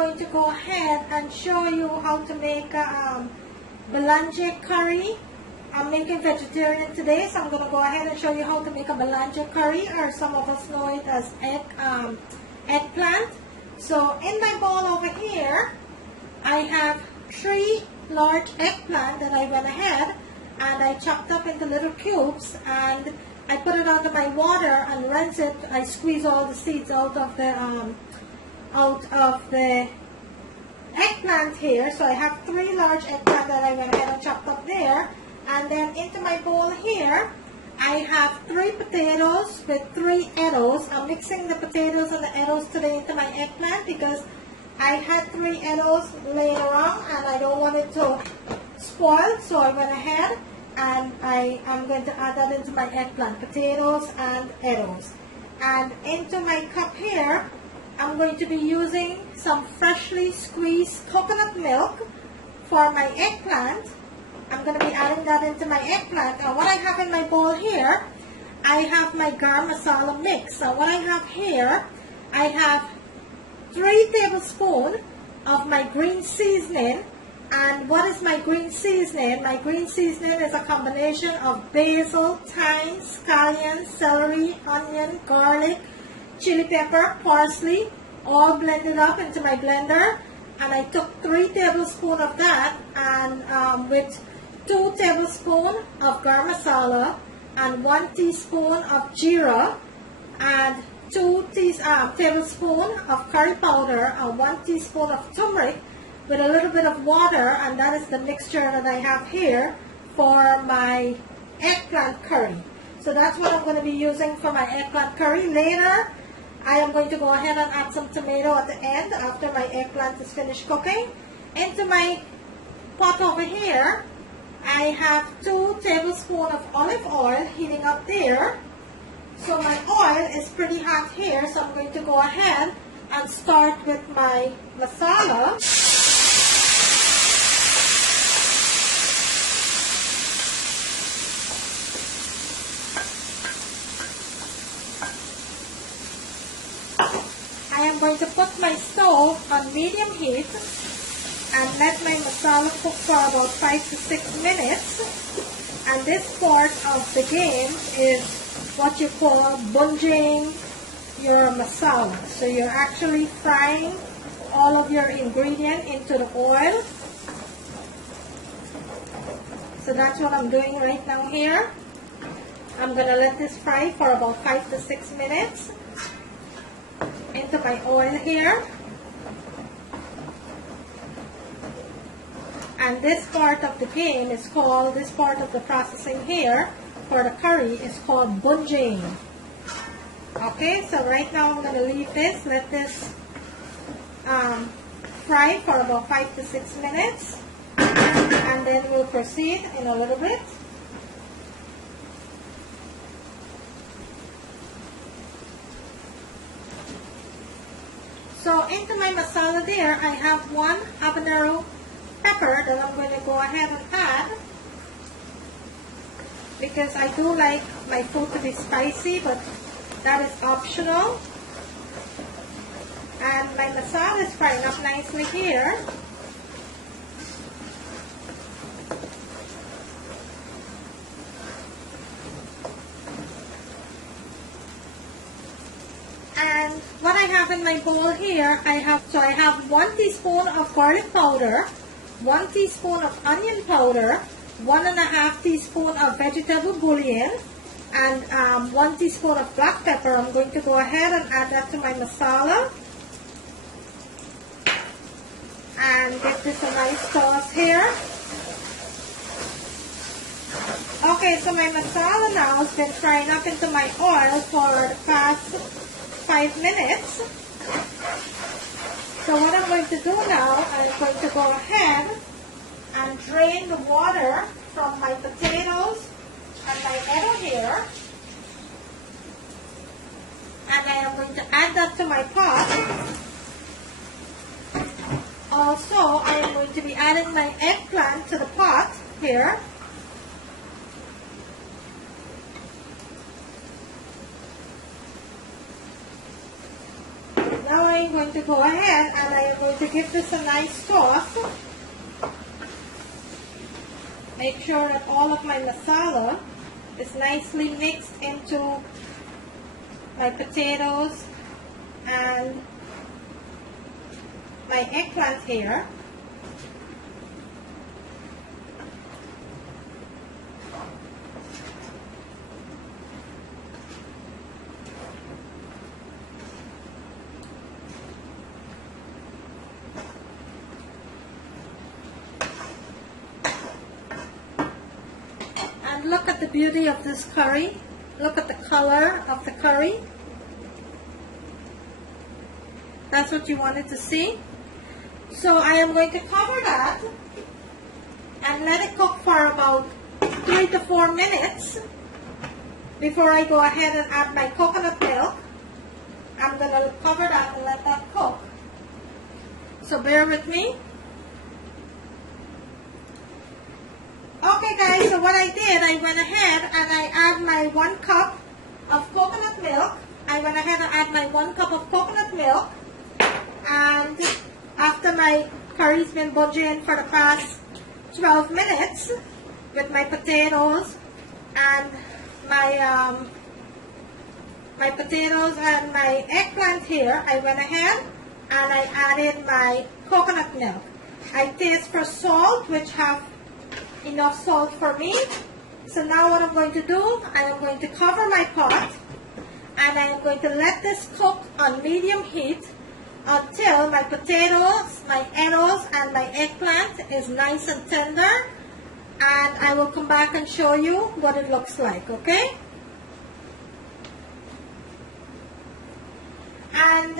going to go ahead and show you how to make a Baingan curry. I'm making vegetarian today, so I'm going to go ahead and show you how to make a Baingan curry, or some of us know it as eggplant. So in my bowl over here, I have 3 large eggplant that I went ahead and I chopped up into little cubes, and I put it under my water and rinse it. I squeeze all the seeds out of the eggplant here. So I have 3 large eggplant that I went ahead and chopped up there. And then into my bowl here, I have 3 potatoes with 3 Eddoes. I'm mixing the potatoes and the Eddoes today into my eggplant because I had 3 Eddoes laying around and I don't want it to spoil. So I went ahead and I am going to add that into my eggplant, potatoes and Eddoes. And into my cup here, I'm going to be using some freshly squeezed coconut milk for my eggplant. I'm going to be adding that into my eggplant. And what I have in my bowl here, I have my garam masala mix. So what I have here, I have 3 tablespoons of my green seasoning. And what is my green seasoning? My green seasoning is a combination of basil, thyme, scallion, celery, onion, garlic, chili pepper, parsley, all blended up into my blender. And I took 3 tablespoons of that, and with 2 tablespoons of garam masala and 1 teaspoon of jeera and 2 tablespoons of curry powder and 1 teaspoon of turmeric with a little bit of water, and that is the mixture that I have here for my eggplant curry. So that's what I'm going to be using for my eggplant curry. Later, I am going to go ahead and add some tomato at the end after my eggplant is finished cooking. Into my pot over here, I have 2 tablespoons of olive oil heating up there. So my oil is pretty hot here, so I'm going to go ahead and start with my masala. I am going to put my stove on medium heat and let my masala cook for about 5 to 6 minutes. And this part of the game is what you call bunging your masala. So you're actually frying all of your ingredient into the oil. So that's what I'm doing right now here. I'm going to let this fry for about 5 to 6 minutes into my oil here. And this part of the game is called, this part of the processing here for the curry is called bunging. Okay, so right now I'm going to leave this, let this fry for about 5 to 6 minutes, and then we'll proceed in a little bit. So into my masala there, I have 1 habanero pepper that I'm going to go ahead and add, because I do like my food to be spicy, but that is optional. And my masala is frying up nicely here. And what I have in my bowl here, I have 1 teaspoon of garlic powder, 1 teaspoon of onion powder, 1.5 teaspoon of vegetable bouillon, and 1 teaspoon of black pepper. I'm going to go ahead and add that to my masala and give this a nice toss here. Okay, so my masala now has been frying up into my oil for the past 5 minutes. So what I'm going to do now, I'm going to go ahead and drain the water from my potatoes and my Eddo here. And I am going to add that to my pot. Also, I am going to be adding my eggplant to the pot here. Now I I'm going to go ahead and I am going to give this a nice toss. Make sure that all of my masala is nicely mixed into my potatoes and my eggplant here. And look at the beauty of this curry. Look at the color of the curry. That's what you wanted to see. So I am going to cover that and let it cook for about 3 to 4 minutes before I go ahead and add my coconut milk. I'm going to cover that and let that cook. So bear with me. Okay guys, so what I did, I went ahead and I add my 1 cup of coconut milk. I went ahead and add my 1 cup of coconut milk. And after my curry's been budgeting for the past 12 minutes with my potatoes and my eggplant here, I went ahead and I added my coconut milk. I taste for salt, which have enough salt for me. So now what I'm going to do, I am going to cover my pot and I am going to let this cook on medium heat until my potatoes, my eddoes, and my eggplant is nice and tender, and I will come back and show you what it looks like, okay? And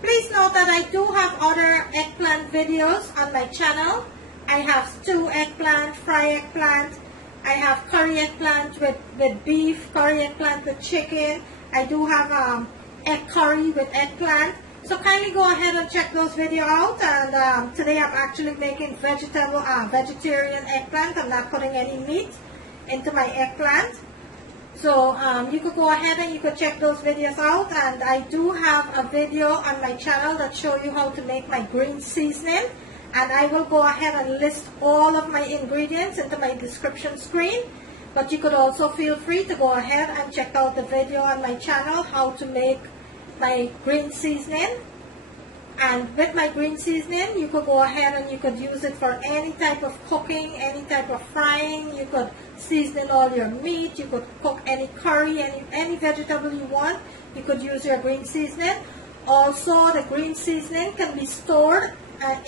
please note that I do have other eggplant videos on my channel. I have stew eggplant, fry eggplant, I have curry eggplant with beef, curry eggplant with chicken. I do have egg curry with eggplant. So kindly go ahead and check those videos out. And today I'm actually making vegetarian eggplant. I'm not putting any meat into my eggplant. So you could go ahead and you could check those videos out. And I do have a video on my channel that show you how to make my green seasoning. And I will go ahead and list all of my ingredients into my description screen. But you could also feel free to go ahead and check out the video on my channel how to make my green seasoning. And with my green seasoning, you could go ahead and you could use it for any type of cooking, any type of frying. You could season all your meat. You could cook any curry, any vegetable you want. You could use your green seasoning. Also, the green seasoning can be stored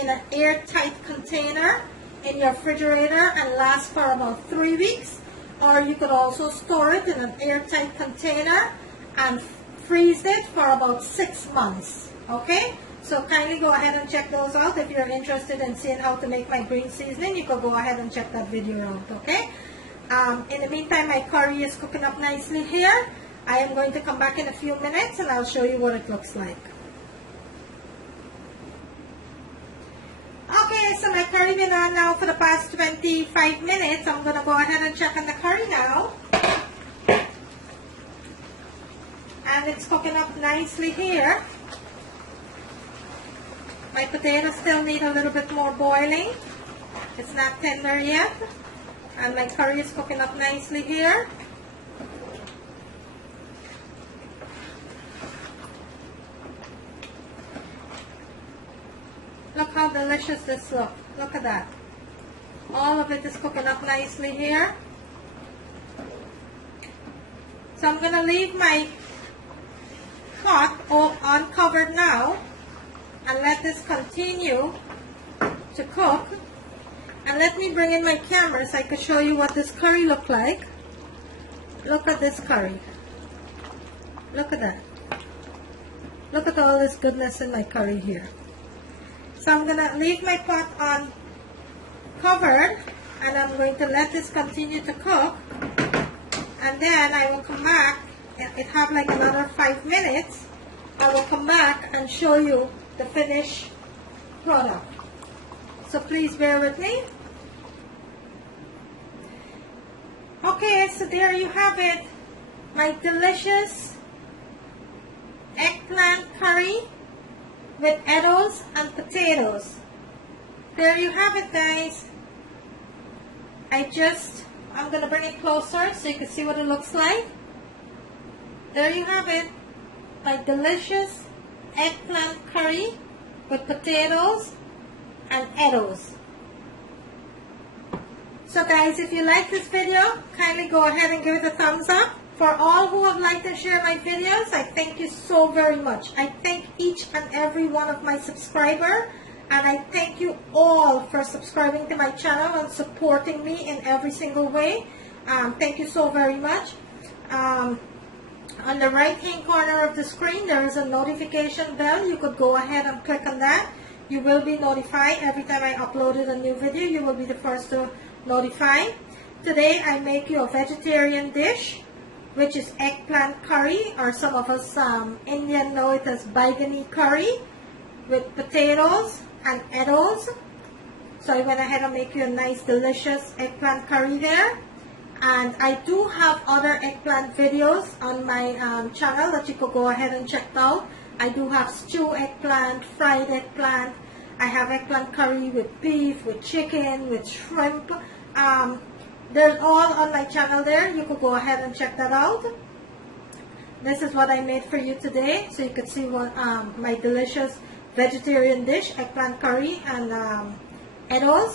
in an airtight container in your refrigerator and last for about 3 weeks. Or you could also store it in an airtight container and freeze it for about 6 months. Okay? So kindly go ahead and check those out. If you're interested in seeing how to make my green seasoning, you could go ahead and check that video out. Okay? In the meantime, my curry is cooking up nicely here. I am going to come back in a few minutes and I'll show you what it looks like. Okay, so my curry been on now for the past 25 minutes. I'm going to go ahead and check on the curry now. And it's cooking up nicely here. My potatoes still need a little bit more boiling. It's not tender yet. And my curry is cooking up nicely here. Look how delicious this looks. Look at that. All of it is cooking up nicely here. So I'm going to leave my pot uncovered now and let this continue to cook. And let me bring in my camera so I can show you what this curry looks like. Look at this curry. Look at that. Look at all this goodness in my curry here. So I'm going to leave my pot on covered and I'm going to let this continue to cook. And then I will come back. It have like another 5 minutes. I will come back and show you the finished product. So please bear with me. Okay, so there you have it. My delicious eggplant curry with Eddoes and potatoes. There you have it, guys. I'm going to bring it closer so you can see what it looks like. There you have it. My delicious eggplant curry with potatoes and Eddoes. So guys, if you like this video, kindly go ahead and give it a thumbs up. For all who have liked and shared my videos, I thank you so very much. I thank each and every one of my subscribers, and I thank you all for subscribing to my channel and supporting me in every single way. Thank you so very much. On the right hand corner of the screen, there is a notification bell. You could go ahead and click on that. You will be notified every time I uploaded a new video. You will be the first to notify. Today I make you a vegetarian dish, which is eggplant curry, or some of us Indian know it as Baigan curry, with potatoes and Eddoes. So I went ahead and make you a nice delicious eggplant curry there. And I do have other eggplant videos on my channel that you could go ahead and check out. I do have stew eggplant, fried eggplant. I have eggplant curry with beef, with chicken, with shrimp. They're all on my channel there. You could go ahead and check that out. This is what I made for you today, so you could see what my delicious vegetarian dish, eggplant curry and Eddoes.